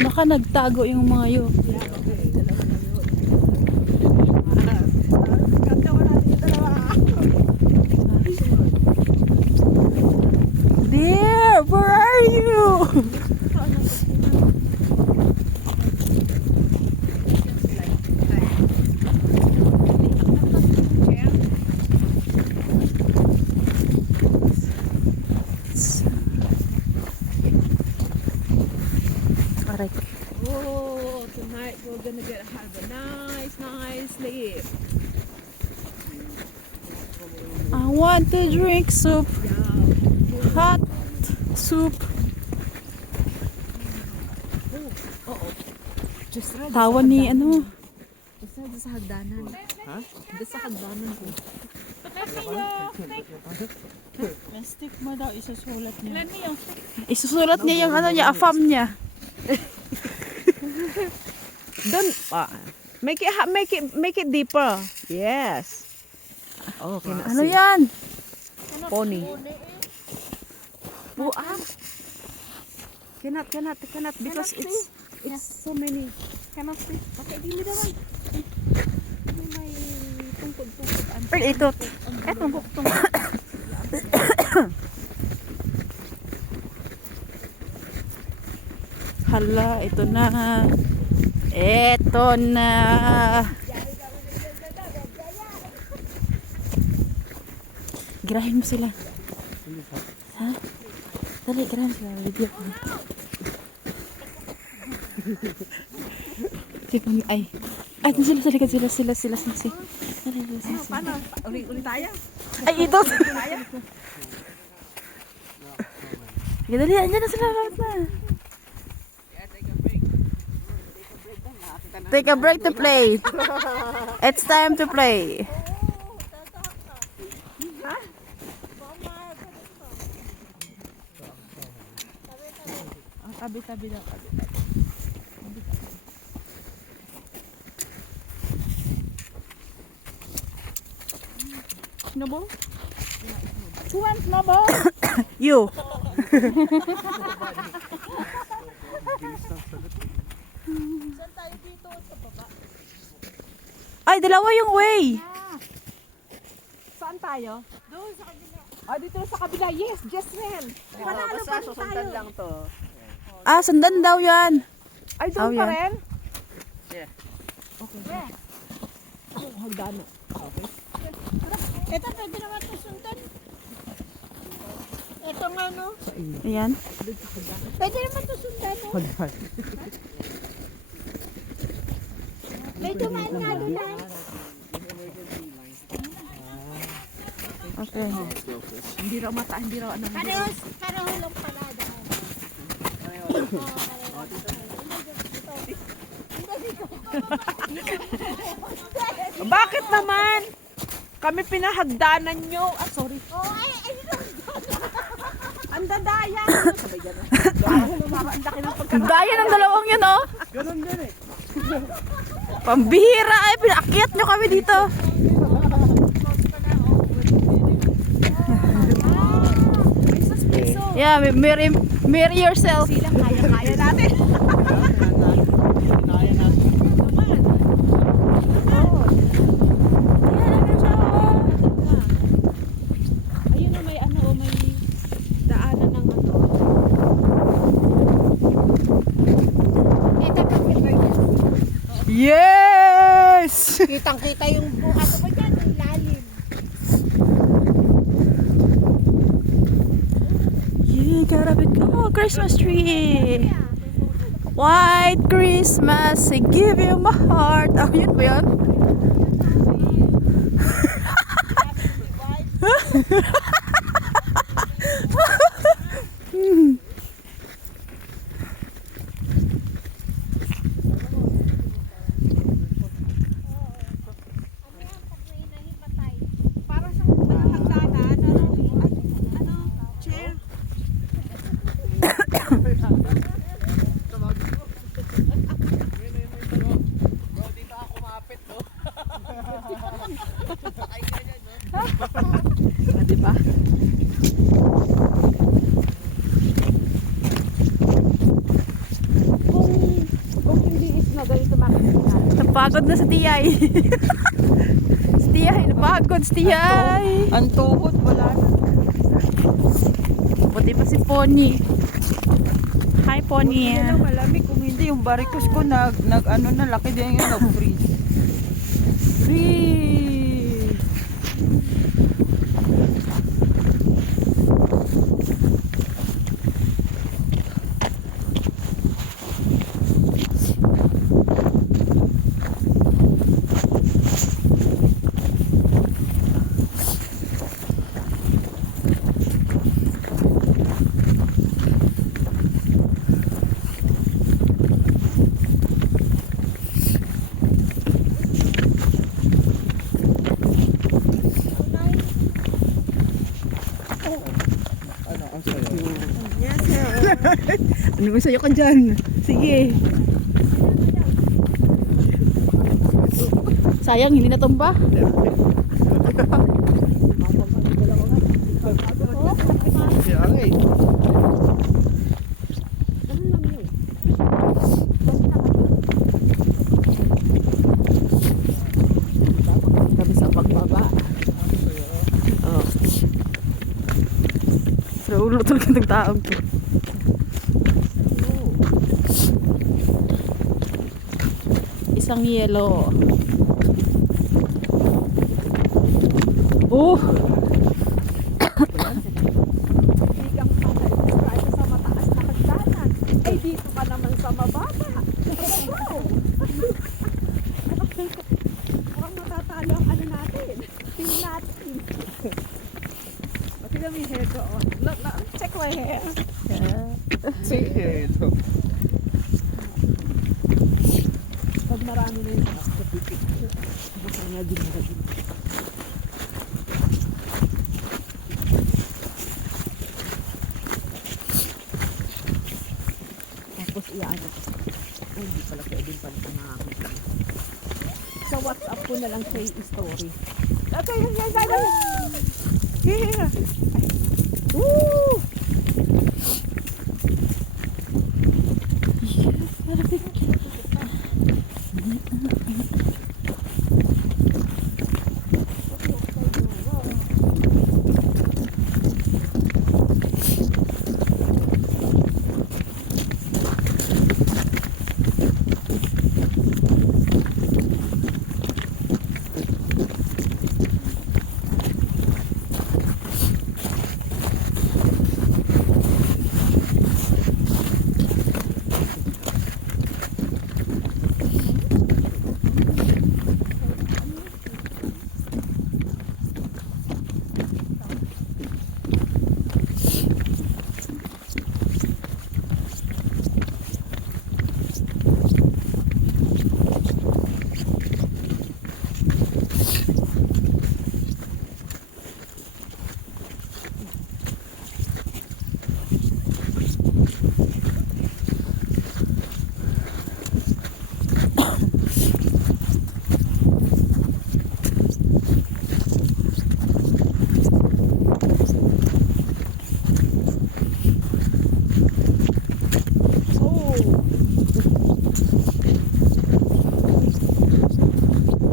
Baka nagtago yung mga yun. Dear, where are you? Oh, tonight we're gonna have a nice sleep. I want to drink soup. Yeah. Hot soup. Just right. Tawa ni ano. Just right sa hagdanan. Ha? Just sa hagdanan ko. Yung stick mo daw, isusulat niya. Isusulat niya yung ano niya, afam niya. Don't make it deeper. Yes. Oh, okay. Ano yan? Pony. Buang. Cannot because it's so many. Cannot see. Okay, dili daw. May tungkod. Pero ito. Eto, tungkod. Hala, ito na. Ito na. Girahin mo sila. Ha? Dali, girahin sila. Video ko. Ay. Ay, sila sa likod. Sila. Dali. Paano? Uli tayo. Ay, ito. Sige, dali. Andiyan na sila. Lahat na. Take a break to play. It's time to play. Tabi-tabi daw. Snowball? Who wants snowball? You. Ay, dalawa yung way. Saan tayo? Doon sa kabila. Ah, dito sa kabila. Yes, just well. Panalo pa rin tayo. lang to. Ah, sundan daw yan. Ay, doon Oh, pa yan. rin? Yeah. Okay. Oh, hagdano. Okay. Ito, pwede naman ito sundan. Ito nga, no? Ayan. Pwede naman ito sundan, no? May dumaan nga doon lang. Okay. Hindi raw ano. Pareho lang pala dahil. Bakit naman? Kami pinahagdanan nyo. Ah, sorry. Oh, ay, Ang dadaya. Sabay gano'n. Ang laki ng Gaya ng dalawang yun, oh. Ganun din eh. Pambihira. Ay, pinaakyat nyo kami dito. Yeah, marry yourself. Silang kaya natin. ayun na may ano, may daanan ng ano. Ito pa Yes! Kitang-kita yung ano ba dyan, yung lalim. You got a big Christmas tree. White Christmas, I give you my heart. Oh, yun ba yun? Para sa hagdanan. Ano? Chair. Bro, dito ako kumapit, no? Ah, diba? Kung hindi is na ganito makikita. Napagod na sa tiyay. Sa tiyay, napagod sa tiyay. Ang tuhod, wala na. Buti pa si Pony. Hi, Pony. Hindi na malamig. Kung hindi, yung barikos ko ano na, laki din yung nag-freeze. Freeze! Ano ang sayo? Ano ba sa'yo ka dyan? Sige. Sayang, hindi natumba. Siya eh. Kami sa pagbaba. Oh. Sa ulo talaga ng taong to. Isang yellow. Oh! Hindi kang describe sa mataas na hagdanan. Ay, dito ka naman sa mababa. Wow! Mukhang matatalo ang ano natin. Team natin. Pati kami hair ko on. Look, check my hair. Sige. Pag marami na yun. Baka nga din na rin. Tapos iyaano ko. Ay, hindi pala pwedeng palitan na ako. Sa WhatsApp ko na lang sa story. Okay, here. Woo!